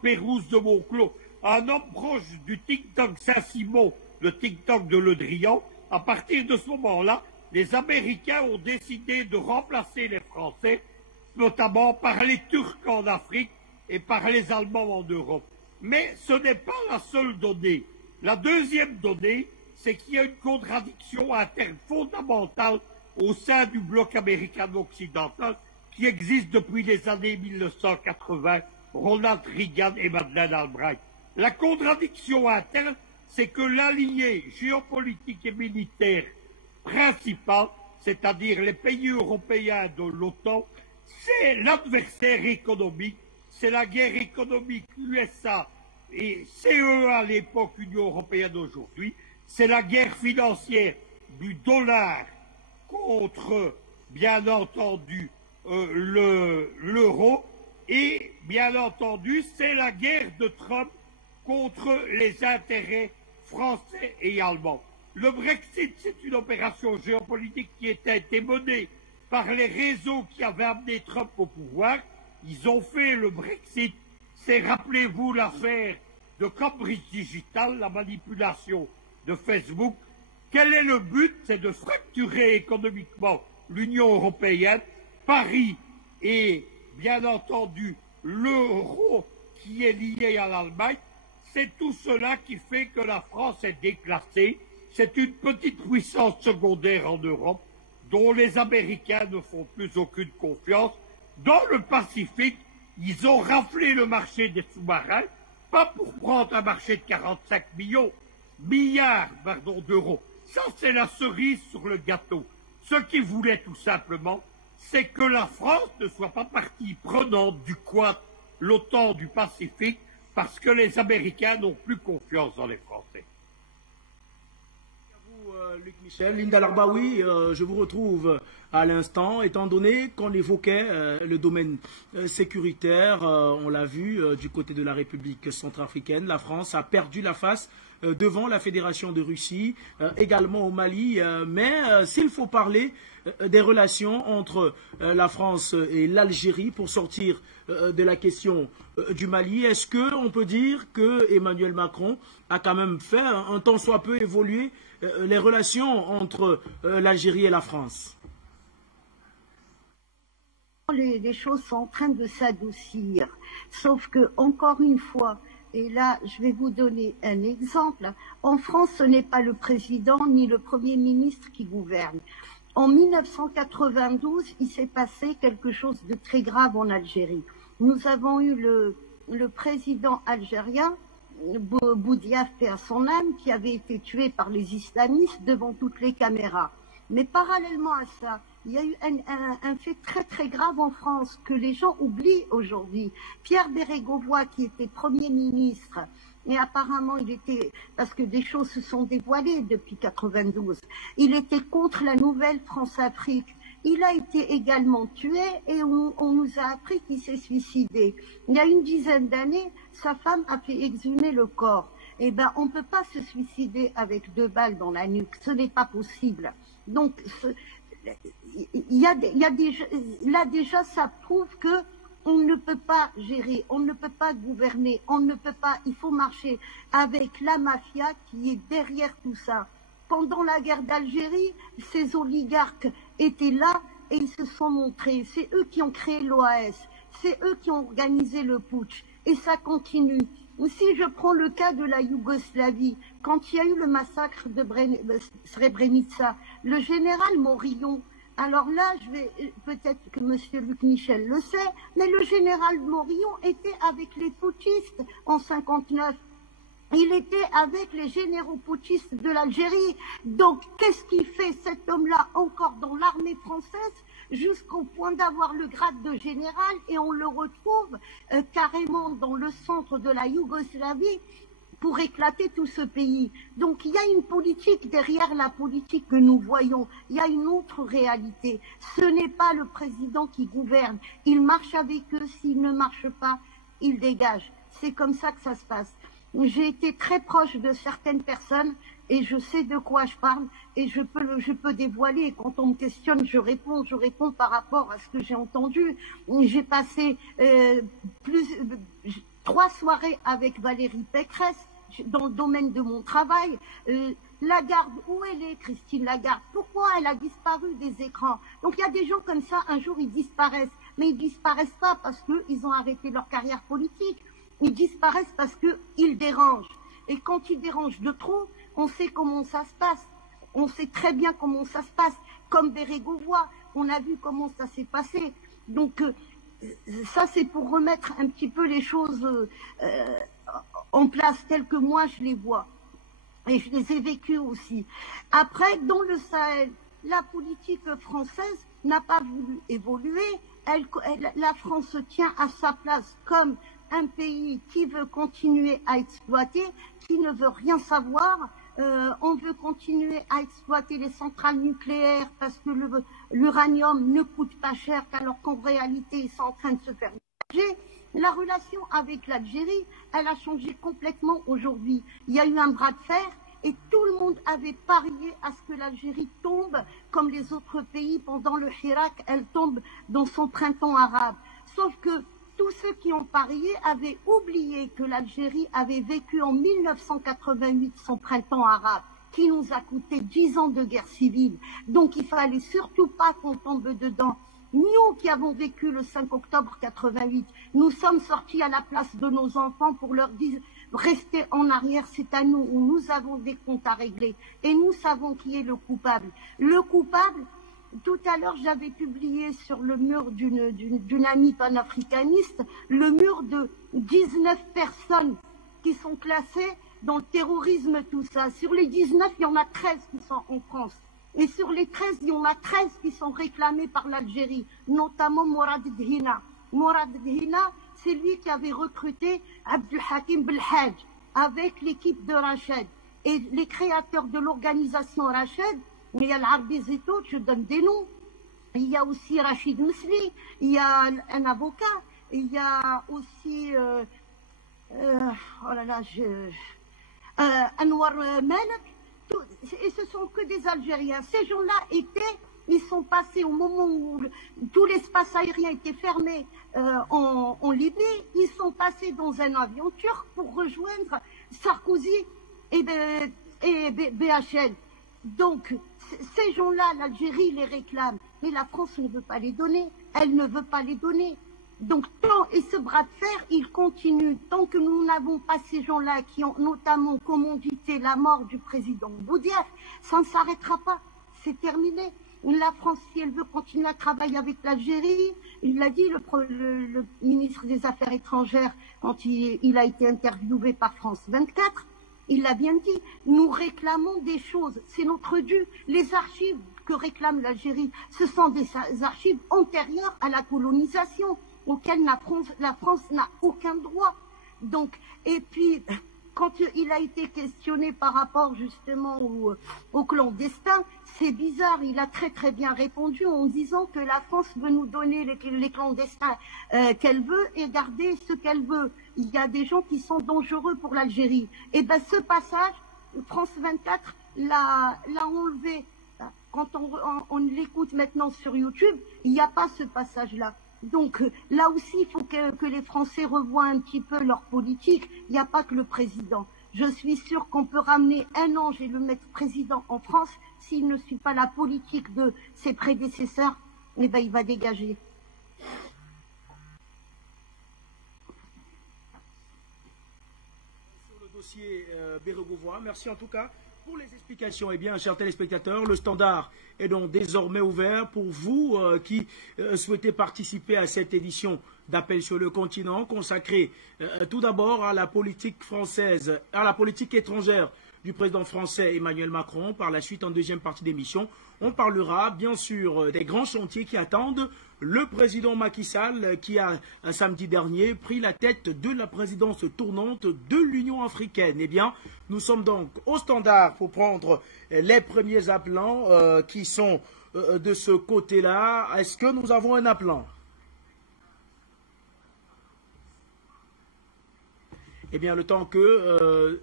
Pérouse de Monclos, un homme proche du think tank Saint-Simon, le think tank de Le Drian. À partir de ce moment-là, les Américains ont décidé de remplacer les Français, notamment par les Turcs en Afrique et par les Allemands en Europe. Mais ce n'est pas la seule donnée. La deuxième donnée, c'est qu'il y a une contradiction interne fondamentale au sein du bloc américano-occidental qui existe depuis les années 1980, Ronald Reagan et Madeleine Albright. La contradiction interne, c'est que l'allié géopolitique et militaire principal, c'est-à-dire les pays européens de l'OTAN, c'est l'adversaire économique, c'est la guerre économique USA et CEA à l'époque, Union européenne aujourd'hui, c'est la guerre financière du dollar contre, bien entendu, l'euro, et bien entendu, c'est la guerre de Trump contre les intérêts français et allemands. Le Brexit, c'est une opération géopolitique qui a été menée par les réseaux qui avaient amené Trump au pouvoir. Ils ont fait le Brexit. C'est, rappelez-vous, l'affaire de Cambridge Digital, la manipulation de Facebook. Quel est le but? C'est de fracturer économiquement l'Union européenne, Paris et, bien entendu, l'euro qui est lié à l'Allemagne. C'est tout cela qui fait que la France est déclassée. C'est une petite puissance secondaire en Europe dont les Américains ne font plus aucune confiance. Dans le Pacifique, ils ont raflé le marché des sous-marins, pas pour prendre un marché de 45 milliards d'euros. Ça, c'est la cerise sur le gâteau. Ce qu'ils voulaient tout simplement, c'est que la France ne soit pas partie prenante du Quad, l'OTAN du Pacifique, parce que les Américains n'ont plus confiance dans les Français. Luc Michel, Linda Larbaoui, je vous retrouve à l'instant, étant donné qu'on évoquait le domaine sécuritaire, on l'a vu du côté de la République centrafricaine, la France a perdu la face devant la Fédération de Russie, également au Mali, mais s'il faut parler des relations entre la France et l'Algérie pour sortir de la question du Mali, est-ce qu'on peut dire que Emmanuel Macron a quand même fait un tant soit peu évoluer les relations entre l'Algérie et la France? Les choses sont en train de s'adoucir, sauf que, encore une fois, et là je vais vous donner un exemple, en France ce n'est pas le président ni le Premier ministre qui gouverne. En 1992, il s'est passé quelque chose de très grave en Algérie. Nous avons eu le président algérien, Boudiaf, paix à son âme, qui avait été tué par les islamistes devant toutes les caméras. Mais parallèlement à ça, il y a eu un fait très très grave en France que les gens oublient aujourd'hui. Pierre Bérégovoy, qui était Premier ministre, et apparemment il était, parce que des choses se sont dévoilées depuis 92, il était contre la nouvelle France-Afrique. Il a été également tué et on nous a appris qu'il s'est suicidé. Il y a une dizaine d'années, sa femme a fait exhumer le corps. Eh bien, on ne peut pas se suicider avec 2 balles dans la nuque. Ce n'est pas possible. Donc, là déjà, ça prouve que on ne peut pas gérer, on ne peut pas gouverner, on ne peut pas, il faut marcher avec la mafia qui est derrière tout ça. Pendant la guerre d'Algérie, ces oligarques étaient là et ils se sont montrés. C'est eux qui ont créé l'OAS, c'est eux qui ont organisé le putsch et ça continue. Si je prends le cas de la Yougoslavie, quand il y a eu le massacre de Srebrenica, le général Morillon, alors là, peut-être que M. Luc Michel le sait, mais le général Morillon était avec les putschistes en 59. Il était avec les généraux putschistes de l'Algérie. Donc, qu'est-ce qu'il fait cet homme-là encore dans l'armée française jusqu'au point d'avoir le grade de général et on le retrouve carrément dans le centre de la Yougoslavie pour éclater tout ce pays. Donc il y a une politique derrière la politique que nous voyons. Il y a une autre réalité. Ce n'est pas le président qui gouverne. Il marche avec eux. S'il ne marche pas, il dégage. C'est comme ça que ça se passe. J'ai été très proche de certaines personnes et je sais de quoi je parle et je peux dévoiler. Et quand on me questionne, je réponds par rapport à ce que j'ai entendu. J'ai passé 3 soirées avec Valérie Pécresse dans le domaine de mon travail. Lagarde, où elle est, Christine Lagarde? Pourquoi elle a disparu des écrans? Donc il y a des gens comme ça, un jour ils disparaissent. Mais ils disparaissent pas parce qu'ils ont arrêté leur carrière politique. Ils disparaissent parce qu'ils dérangent. Et quand ils dérangent de trop, on sait comment ça se passe. On sait très bien comment ça se passe. Comme Bérégovoy, on a vu comment ça s'est passé. Donc ça, c'est pour remettre un petit peu les choses en place telles que moi je les vois. Et je les ai vécues aussi. Après, dans le Sahel, la politique française n'a pas voulu évoluer. La France se tient à sa place comme un pays qui veut continuer à exploiter, qui ne veut rien savoir. On veut continuer à exploiter les centrales nucléaires parce que l'uranium ne coûte pas cher, alors qu'en réalité, ils sont en train de se faire dégager. La relation avec l'Algérie, elle a changé complètement aujourd'hui. Il y a eu un bras de fer et tout le monde avait parié à ce que l'Algérie tombe comme les autres pays pendant le Hirak, elle tombe dans son printemps arabe. Sauf que tous ceux qui ont parié avaient oublié que l'Algérie avait vécu en 1988 son printemps arabe, qui nous a coûté 10 ans de guerre civile. Donc il fallait surtout pas qu'on tombe dedans. Nous qui avons vécu le 5 octobre 88, nous sommes sortis à la place de nos enfants pour leur dire restez en arrière, c'est à nous, où nous avons des comptes à régler. Et nous savons qui est le coupable. Le coupable, tout à l'heure, j'avais publié sur le mur d'une amie panafricaniste, le mur de 19 personnes qui sont classées dans le terrorisme, tout ça. Sur les 19, il y en a 13 qui sont en France. Et sur les 13, il y en a 13 qui sont réclamés par l'Algérie, notamment Mourad Dhina. Mourad Dhina, c'est lui qui avait recruté Abdul Hakim Belhadj avec l'équipe de Rached. Et les créateurs de l'organisation Rached, il y a l'Arbi Zito, je donne des noms. Il y a aussi Rachid Mesli, il y a un avocat, il y a aussi Anwar Malek. Et ce sont que des Algériens. Ces gens-là ils sont passés au moment où tout l'espace aérien était fermé en Libye, ils sont passés dans un avion turc pour rejoindre Sarkozy et BHL. Donc, ces gens-là, l'Algérie les réclame, mais la France ne veut pas les donner. Elle ne veut pas les donner. Donc, et ce bras de fer, il continue. Tant que nous n'avons pas ces gens-là qui ont notamment commandité la mort du président Boudiaf, ça ne s'arrêtera pas. C'est terminé. La France, si elle veut continuer à travailler avec l'Algérie, il l'a dit, le ministre des Affaires étrangères, quand il a été interviewé par France 24, il l'a bien dit, nous réclamons des choses, c'est notre dû. Les archives que réclame l'Algérie, ce sont des archives antérieures à la colonisation, auxquelles la France n'a aucun droit. Donc, et puis, quand il a été questionné par rapport justement au clandestin, c'est bizarre, il a très très bien répondu en disant que la France veut nous donner les clandestins qu'elle veut et garder ce qu'elle veut. Il y a des gens qui sont dangereux pour l'Algérie. Et bien ce passage, France 24 l'a enlevé. Quand on l'écoute maintenant sur YouTube, il n'y a pas ce passage-là. Donc là aussi, il faut que les Français revoient un petit peu leur politique. Il n'y a pas que le président. Je suis sûre qu'on peut ramener un ange et le mettre président en France. S'il ne suit pas la politique de ses prédécesseurs, eh ben, il va dégager. Sur le dossier Bérégovois, merci en tout cas pour les explications. Eh bien, chers téléspectateurs, le standard est donc désormais ouvert pour vous qui souhaitez participer à cette édition d'Appel sur le continent consacrée tout d'abord à la politique française, à la politique étrangère du président français Emmanuel Macron. Par la suite, en deuxième partie d'émission, on parlera bien sûr des grands chantiers qui attendent le président Macky Sall qui a samedi dernier pris la tête de la présidence tournante de l'Union africaine. Eh bien, nous sommes donc au standard pour prendre les premiers appelants qui sont de ce côté-là. Est-ce que nous avons un appelant? Eh bien, le temps que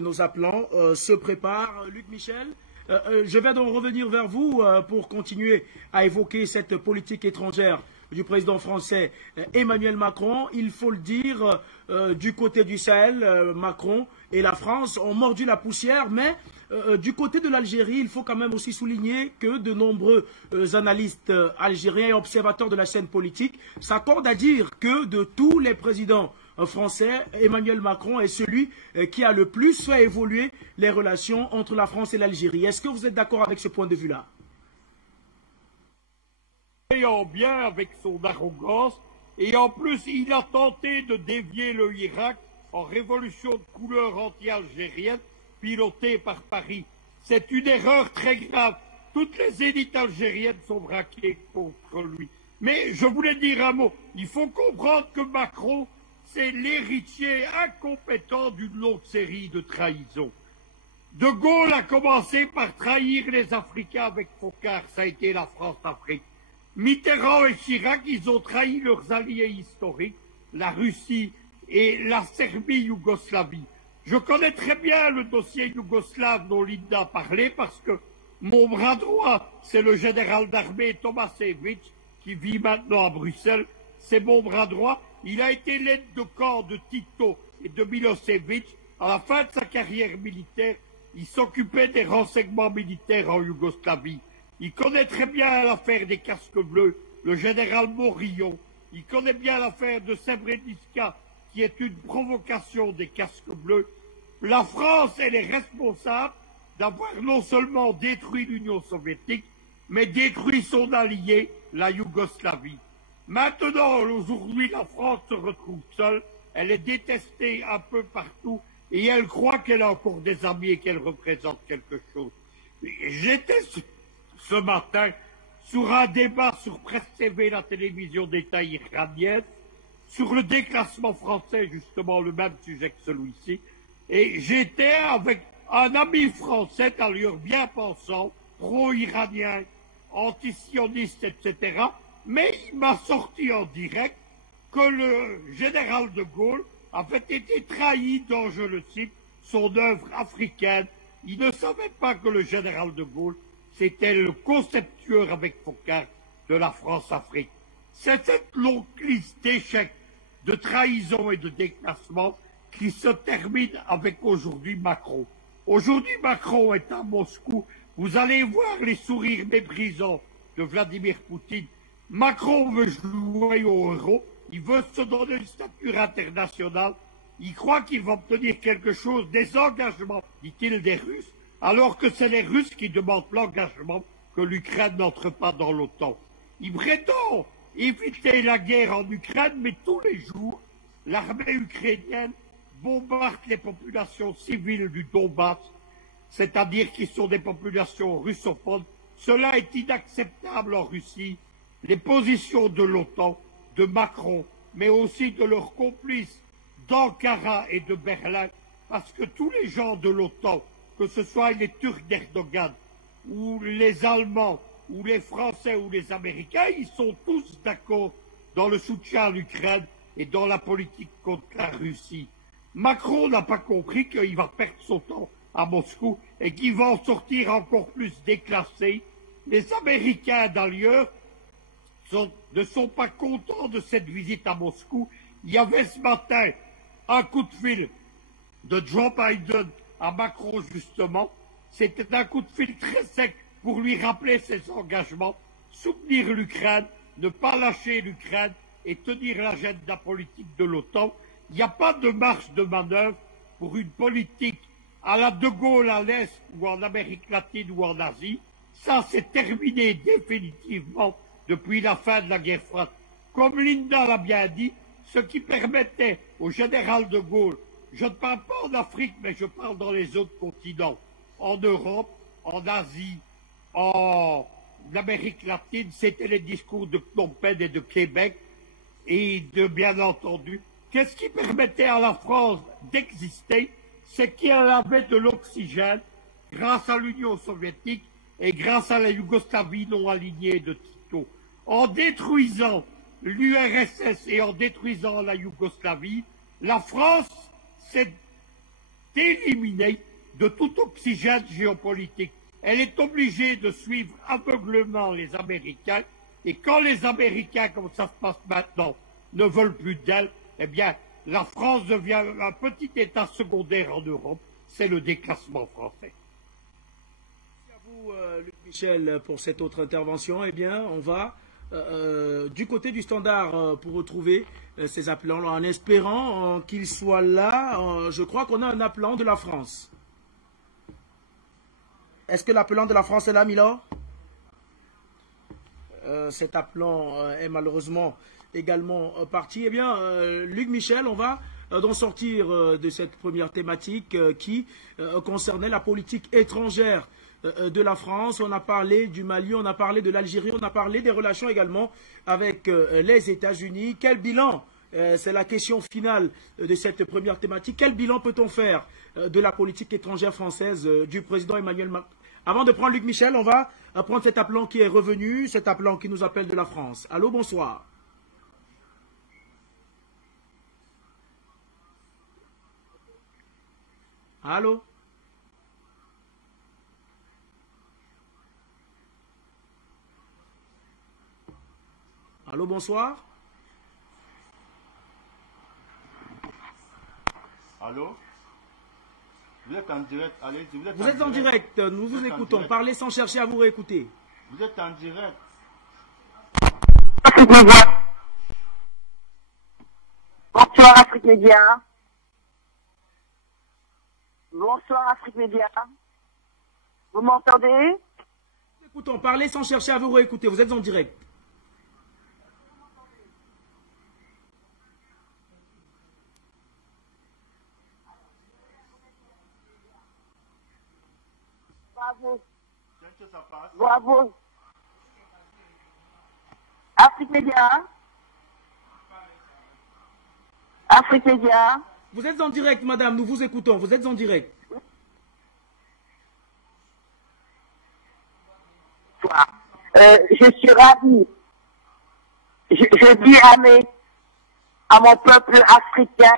nos appelants se préparent, Luc Michel, je vais donc revenir vers vous pour continuer à évoquer cette politique étrangère du président français Emmanuel Macron. Il faut le dire, du côté du Sahel, Macron et la France ont mordu la poussière, mais du côté de l'Algérie, il faut quand même aussi souligner que de nombreux analystes algériens et observateurs de la scène politique s'accordent à dire que de tous les présidents français, Emmanuel Macron est celui qui a le plus fait évoluer les relations entre la France et l'Algérie. Est-ce que vous êtes d'accord avec ce point de vue-là? Bien avec son arrogance, et en plus il a tenté de dévier le Irak en révolution de couleur anti-algérienne pilotée par Paris. C'est une erreur très grave. Toutes les élites algériennes sont braquées contre lui. Mais je voulais dire un mot. Il faut comprendre que Macron c'est l'héritier incompétent d'une longue série de trahisons. De Gaulle a commencé par trahir les Africains avec Foccart, ça a été la France-Afrique. Mitterrand et Chirac, ils ont trahi leurs alliés historiques, la Russie et la Serbie-Yougoslavie. Je connais très bien le dossier yougoslave dont Linda a parlé parce que mon bras droit, c'est le général d'armée Tomasevic qui vit maintenant à Bruxelles. C'est mon bras droit. Il a été l'aide de camp de Tito et de Milosevic. À la fin de sa carrière militaire, il s'occupait des renseignements militaires en Yougoslavie. Il connaît très bien l'affaire des casques bleus, le général Morillon. Il connaît bien l'affaire de Srebrenica, qui est une provocation des casques bleus. La France, elle est responsable d'avoir non seulement détruit l'Union soviétique, mais détruit son allié, la Yougoslavie. Maintenant, aujourd'hui, la France se retrouve seule. Elle est détestée un peu partout et elle croit qu'elle a encore des amis et qu'elle représente quelque chose. J'étais ce matin sur un débat sur Presse TV, la télévision d'État iranienne, sur le déclassement français, justement le même sujet que celui-ci, et j'étais avec un ami français, d'ailleurs bien pensant, pro-iranien, anti-sioniste, etc., mais il m'a sorti en direct que le général de Gaulle avait été trahi dans, je le cite, son œuvre africaine. Il ne savait pas que le général de Gaulle, c'était le conceptueur avec Foccart de la France-Afrique. C'est cette longue liste d'échecs, de trahison et de déclassement qui se termine avec aujourd'hui Macron. Aujourd'hui, Macron est à Moscou. Vous allez voir les sourires méprisants de Vladimir Poutine. Macron veut jouer au euro. Il veut se donner une stature internationale. Il croit qu'il va obtenir quelque chose, des engagements, dit-il, des Russes, alors que c'est les Russes qui demandent l'engagement que l'Ukraine n'entre pas dans l'OTAN. Il prétend éviter la guerre en Ukraine, mais tous les jours, l'armée ukrainienne bombarde les populations civiles du Donbass, c'est-à-dire qui sont des populations russophones. Cela est inacceptable en Russie. Les positions de l'OTAN, de Macron, mais aussi de leurs complices d'Ankara et de Berlin, parce que tous les gens de l'OTAN, que ce soit les Turcs d'Erdogan, ou les Allemands, ou les Français, ou les Américains, ils sont tous d'accord dans le soutien à l'Ukraine et dans la politique contre la Russie. Macron n'a pas compris qu'il va perdre son temps à Moscou et qu'il va en sortir encore plus déclassé. Les Américains, d'ailleurs, ne sont pas contents de cette visite à Moscou. Il y avait ce matin un coup de fil de Joe Biden à Macron, justement. C'était un coup de fil très sec pour lui rappeler ses engagements, soutenir l'Ukraine, ne pas lâcher l'Ukraine et tenir l'agenda politique de l'OTAN. Il n'y a pas de marge de manœuvre pour une politique à la De Gaulle à l'Est ou en Amérique latine ou en Asie. Ça, c'est terminé définitivement depuis la fin de la guerre froide. Comme Linda l'a bien dit, ce qui permettait au général de Gaulle, je ne parle pas en Afrique, mais je parle dans les autres continents, en Europe, en Asie, en Amérique latine, c'était les discours de Phnom Penh et de Québec, et de, bien entendu, qu'est-ce qui permettait à la France d'exister? C'est qu'elle avait de l'oxygène grâce à l'Union soviétique et grâce à la Yougoslavie non alignée de Tito. En détruisant l'URSS et en détruisant la Yougoslavie, la France s'est éliminée de tout oxygène géopolitique. Elle est obligée de suivre aveuglément les Américains, et quand les Américains, comme ça se passe maintenant, ne veulent plus d'elle, eh bien, la France devient un petit État secondaire en Europe. C'est le déclassement français. Merci à vous, Luc Michel, pour cette autre intervention. Eh bien, on va du côté du Standard pour retrouver ces appelants, en espérant qu'ils soient là. Je crois qu'on a un appelant de la France. Est-ce que l'appelant de la France est là, Milord? Cet appelant est malheureusement également parti. Eh bien, Luc Michel, on va donc sortir de cette première thématique qui concernait la politique étrangère de la France. On a parlé du Mali, on a parlé de l'Algérie, on a parlé des relations également avec les États-Unis. Quel bilan C'est la question finale de cette première thématique. Quel bilan peut-on faire de la politique étrangère française du président Emmanuel Macron? Avant de prendre Luc Michel, on va prendre cet appelant qui est revenu, cet appelant qui nous appelle de la France. Allô, bonsoir. Allô? Allô, bonsoir. Allô? Vous êtes en direct, allez, vous êtes en direct, nous vous écoutons. Parlez sans chercher à vous réécouter. Vous êtes en direct. Bonsoir Afrique Média. Bonsoir Afrique Média. Vous m'entendez? Écoutons, parlez sans chercher à vous réécouter. Vous êtes en direct. Bravo. Que ça passe. Bravo. Afrique Média. Afrique Média. Vous êtes en direct, madame, nous vous écoutons. Vous êtes en direct. Je suis ravi. Je dis à mon peuple africain,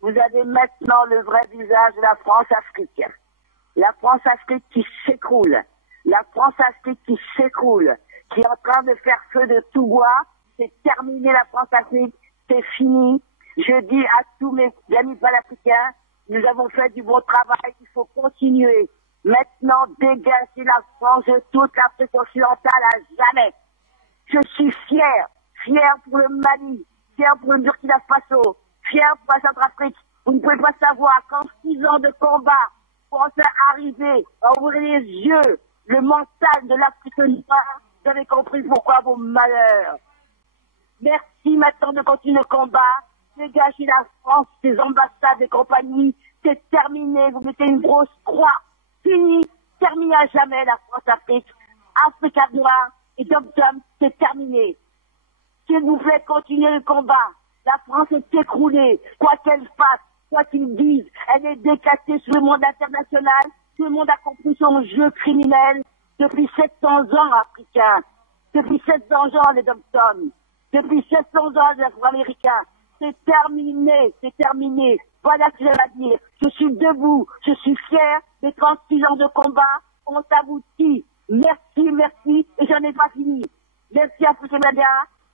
vous avez maintenant le vrai visage de la France-Afrique. La France-Afrique qui s'écroule. La France-Afrique qui s'écroule. Qui est en train de faire feu de tout bois. C'est terminé la France-Afrique. C'est fini. Je dis à tous mes amis panafricains, nous avons fait du bon travail. Il faut continuer. Maintenant, dégager la France de toute l'Afrique occidentale à jamais. Je suis fier. Fier pour le Mali. Fier pour le Burkina Faso. Fier pour la Centrafrique. Vous ne pouvez pas savoir qu'en 6 ans de combat, pour enfin arriver à ouvrir les yeux, le mental de l'Afrique noire, vous avez compris pourquoi vos malheurs. Merci maintenant de continuer le combat. Dégagez la France, ses ambassades et compagnie. C'est terminé. Vous mettez une grosse croix. Fini. Terminé à jamais la France-Afrique. Africa Noire et Dom-Tom, c'est terminé. S'il vous plaît, continuez le combat. La France est écroulée. Quoi qu'elle fasse, quoi qu'ils disent, elle est déclassée sur le monde international. Tout le monde a compris son jeu criminel depuis 700 ans africains. Depuis 700 ans les Dom-Tom. Depuis 700 ans les Afro-Américains. C'est terminé, c'est terminé. Voilà ce que j'ai à dire. Je suis debout, je suis fier des 36 ans de combat ont abouti. Merci, merci, et j'en ai pas fini. Merci à Fouché Média,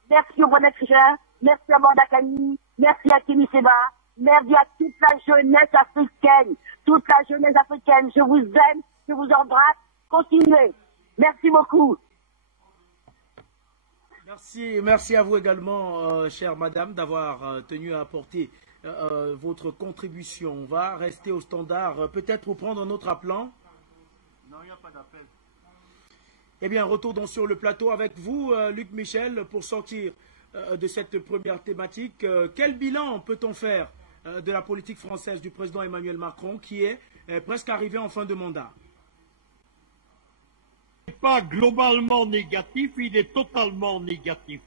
merci au Bon Africain, merci à Mandakani, merci à Kémy Seba, merci à toute la jeunesse africaine, toute la jeunesse africaine. Je vous aime, je vous embrasse. Continuez. Merci beaucoup. Merci à vous également, chère madame, d'avoir tenu à apporter votre contribution. On va rester au standard, peut-être pour prendre un autre appelant. Non, il n'y a pas d'appel. Eh bien, retournons sur le plateau avec vous, Luc Michel, pour sortir de cette première thématique. Quel bilan peut-on faire de la politique française du président Emmanuel Macron, qui est presque arrivé en fin de mandat? Pas globalement négatif, il est totalement négatif.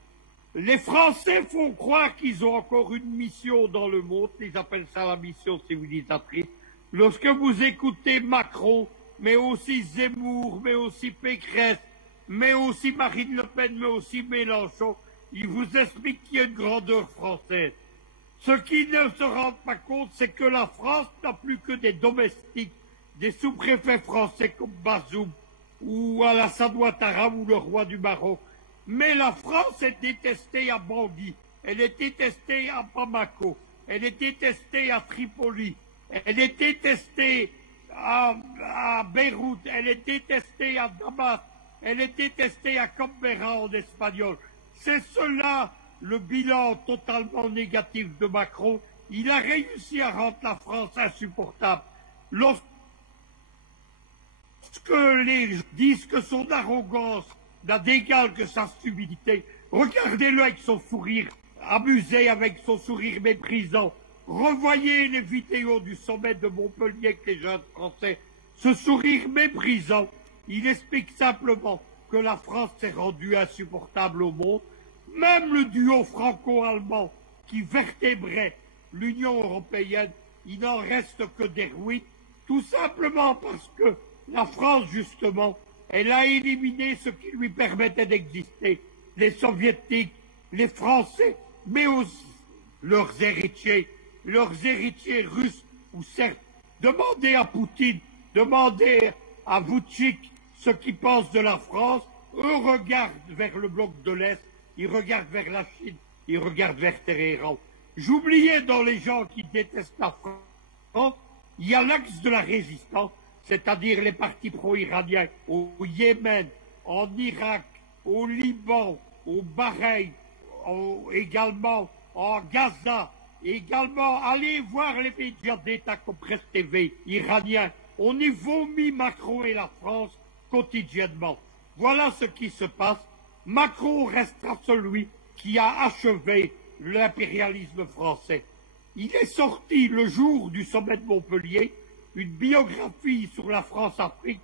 Les Français font croire qu'ils ont encore une mission dans le monde, ils appellent ça la mission civilisatrice. Lorsque vous écoutez Macron, mais aussi Zemmour, mais aussi Pécresse, mais aussi Marine Le Pen, mais aussi Mélenchon, ils vous expliquent qu'il y a une grandeur française. Ce qu'ils ne se rendent pas compte, c'est que la France n'a plus que des domestiques, des sous-préfets français comme Bazoum, ou Alassane Ouattara ou le roi du Maroc. Mais la France est détestée à Bangui, elle est détestée à Bamako, elle est détestée à Tripoli, elle est détestée à Beyrouth, elle est détestée à Damas, elle est détestée à Canberra en espagnol. C'est cela le bilan totalement négatif de Macron. Il a réussi à rendre la France insupportable. Lorsque les gens disent que son arrogance n'a d'égal que sa stupidité, regardez-le avec son sourire amusé, avec son sourire méprisant. Revoyez les vidéos du sommet de Montpellier avec les jeunes Français. Ce sourire méprisant, il explique simplement que la France s'est rendue insupportable au monde. Même le duo franco-allemand qui vertébraient l'Union européenne, il n'en reste que des ruines, tout simplement parce que la France, justement, elle a éliminé ce qui lui permettait d'exister, les soviétiques, les Français, mais aussi leurs héritiers russes ou serbes. Demandez à Poutine, demandez à Vučić ce qu'ils pensent de la France. Eux regardent vers le bloc de l'Est, ils regardent vers la Chine, ils regardent vers Téhéran. J'oubliais dans les gens qui détestent la France, il y a l'axe de la résistance, c'est-à-dire les partis pro-iraniens au Yémen, en Irak, au Liban, au Bahreïn, également en Gaza, également allez voir les médias d'État comme Presse TV iraniens. On y vomit Macron et la France quotidiennement. Voilà ce qui se passe. Macron restera celui qui a achevé l'impérialisme français. Il est sorti le jour du sommet de Montpellier une biographie sur la France-Afrique.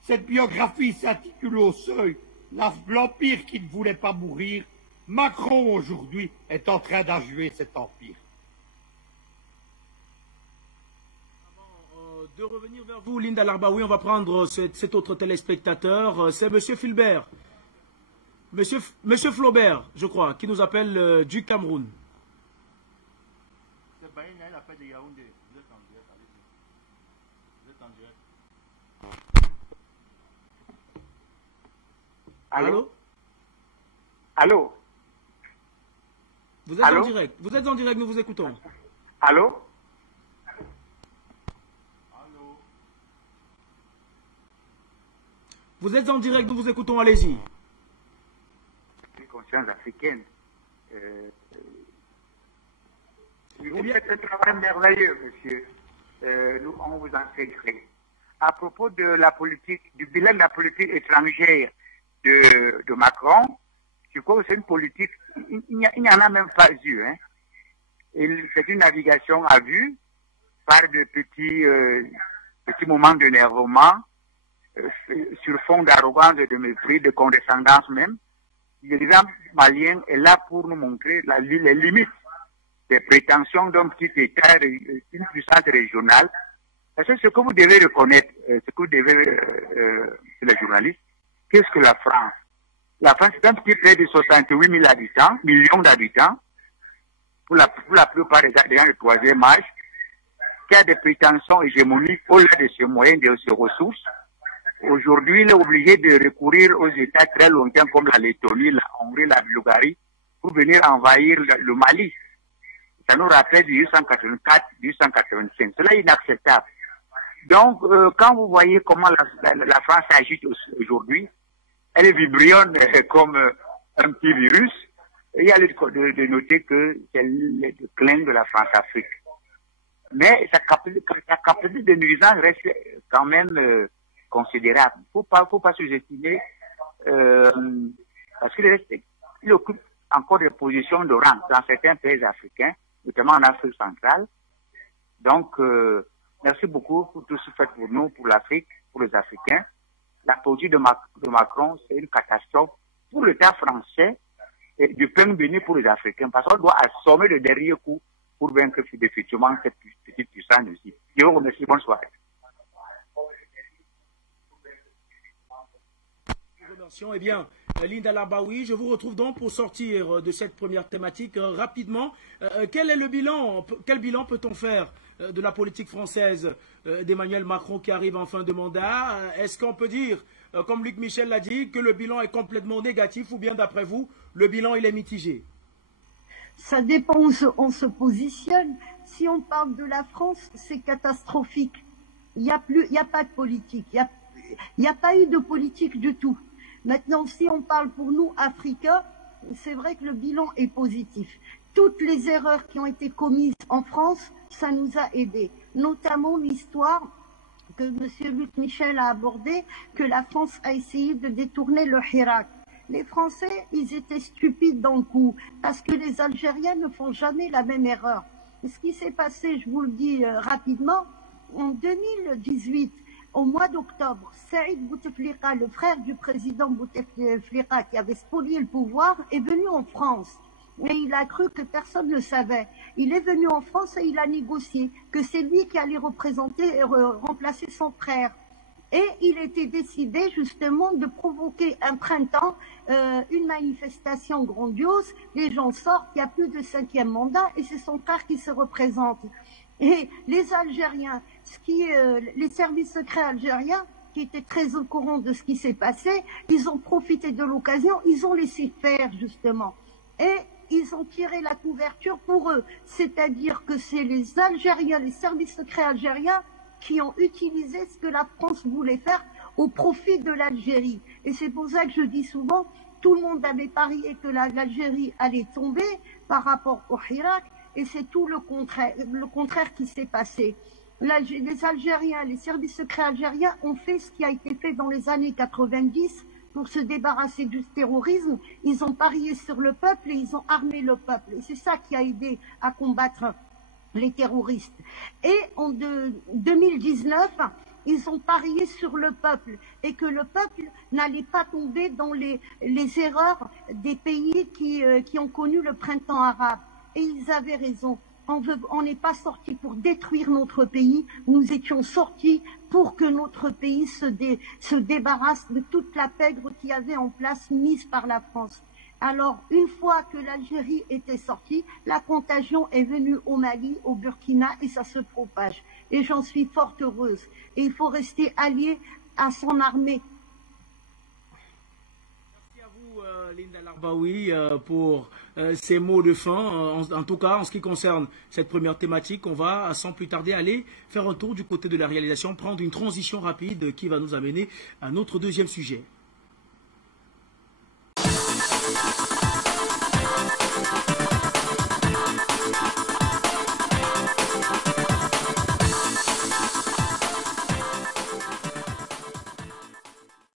Cette biographie s'intitule Au seuil, l'empire qui ne voulait pas mourir. Macron aujourd'hui est en train d'achever cet empire. De revenir vers vous, Linda Larbaoui, on va prendre cet autre téléspectateur. C'est Monsieur Fulbert. Monsieur Flaubert, je crois, qui nous appelle du Cameroun. C'est Baïna, il appelle de Yaoundé. Vous êtes en direct, allez-y. Vous êtes en direct. Allô? Allô? Vous êtes en direct. Vous êtes en direct, nous vous écoutons. Allô? Vous êtes en direct, nous vous écoutons, allez-y. Conscience africaine. Vous faites un travail merveilleux, monsieur. Nous, on vous en fait gré. À propos de la politique, du bilan de la politique étrangère de Macron, je crois que c'est une politique, il n'y en a même pas eu. Hein. C'est une navigation à vue, par de petits moments d'énervement, sur fond d'arrogance et de mépris, de condescendance même. L'exemple malien est là pour nous montrer les limites des prétentions d'un petit État, d'une puissance régionale. Parce que ce que vous devez reconnaître, ce que vous devez, les journalistes, qu'est-ce que la France? La France est un petit pays de 68 000 habitants, millions d'habitants, pour la plupart des gens de troisième âge, qui a des prétentions hégémoniques au-delà de ses moyens, de ses ressources. Aujourd'hui, il est obligé de recourir aux États très lointains comme la Lettonie, la Hongrie, la Bulgarie, pour venir envahir le Mali. Ça nous rappelle 1884, 1885. Cela est inacceptable. Donc, quand vous voyez comment la France agite aujourd'hui, elle vibrionne comme un petit virus. Et il y a de noter que c'est le déclin de la France-Afrique. Mais sa capacité de nuisance reste quand même considérable. Faut pas sous-estimer, parce qu'il occupe encore des positions de rang dans certains pays africains, notamment en Afrique centrale. Donc, merci beaucoup pour tout ce que vous faites pour nous, pour l'Afrique, pour les Africains. La politique de Macron, c'est une catastrophe pour l'État français et du pain béni pour les Africains, parce qu'on doit assommer le dernier coup pour vaincre définitivement cette petite puissance aussi. Je vous remercie. Bonsoir. Eh bien, Linda Larbaoui, je vous retrouve donc pour sortir de cette première thématique rapidement. Quel est le bilan? Quel bilan peut-on faire de la politique française d'Emmanuel Macron qui arrive en fin de mandat? Est-ce qu'on peut dire, comme Luc Michel l'a dit, que le bilan est complètement négatif ou bien d'après vous, le bilan il est mitigé? Ça dépend où on se positionne. Si on parle de la France, c'est catastrophique. Il n'y a pas de politique. Il n'y a pas eu de politique du tout. Maintenant, si on parle pour nous, Africains, c'est vrai que le bilan est positif. Toutes les erreurs qui ont été commises en France, ça nous a aidés. Notamment l'histoire que M. Luc Michel a abordée, que la France a essayé de détourner le Hirak. Les Français, ils étaient stupides dans le coup, parce que les Algériens ne font jamais la même erreur. Ce qui s'est passé, je vous le dis rapidement, en 2018, au mois d'octobre, Saïd Bouteflika, le frère du président Bouteflika qui avait spolié le pouvoir, est venu en France. et il a cru que personne ne savait. Il est venu en France et il a négocié que c'est lui qui allait représenter et remplacer son frère. Et il était décidé justement de provoquer un printemps, une manifestation grandiose. Les gens sortent, il n'y a plus de 5e mandat et c'est son frère qui se représente. Et les Algériens, les services secrets algériens, qui étaient très au courant de ce qui s'est passé, ils ont profité de l'occasion, ils ont laissé faire justement. Et ils ont tiré la couverture pour eux. C'est-à-dire que c'est les Algériens, les services secrets algériens, qui ont utilisé ce que la France voulait faire au profit de l'Algérie. Et c'est pour ça que je dis souvent, tout le monde avait parié que l'Algérie allait tomber par rapport au Hirak, et c'est tout le contraire qui s'est passé. Les Algériens, les services secrets algériens ont fait ce qui a été fait dans les années 90 pour se débarrasser du terrorisme. Ils ont parié sur le peuple et ils ont armé le peuple. Et c'est ça qui a aidé à combattre les terroristes. Et en 2019, ils ont parié sur le peuple et que le peuple n'allait pas tomber dans les erreurs des pays qui ont connu le printemps arabe. Et ils avaient raison. On n'est pas sorti pour détruire notre pays, nous étions sortis pour que notre pays se débarrasse de toute la pègre qu'il y avait en place mise par la France. Alors, une fois que l'Algérie était sortie, la contagion est venue au Mali, au Burkina, et ça se propage. Et j'en suis fort heureuse. Et il faut rester allié à son armée. Merci à vous, Linda Larbaoui, pour ces mots de fin. En tout cas, en ce qui concerne cette première thématique, on va, sans plus tarder, aller faire un tour du côté de la réalisation, prendre une transition rapide qui va nous amener à notre deuxième sujet.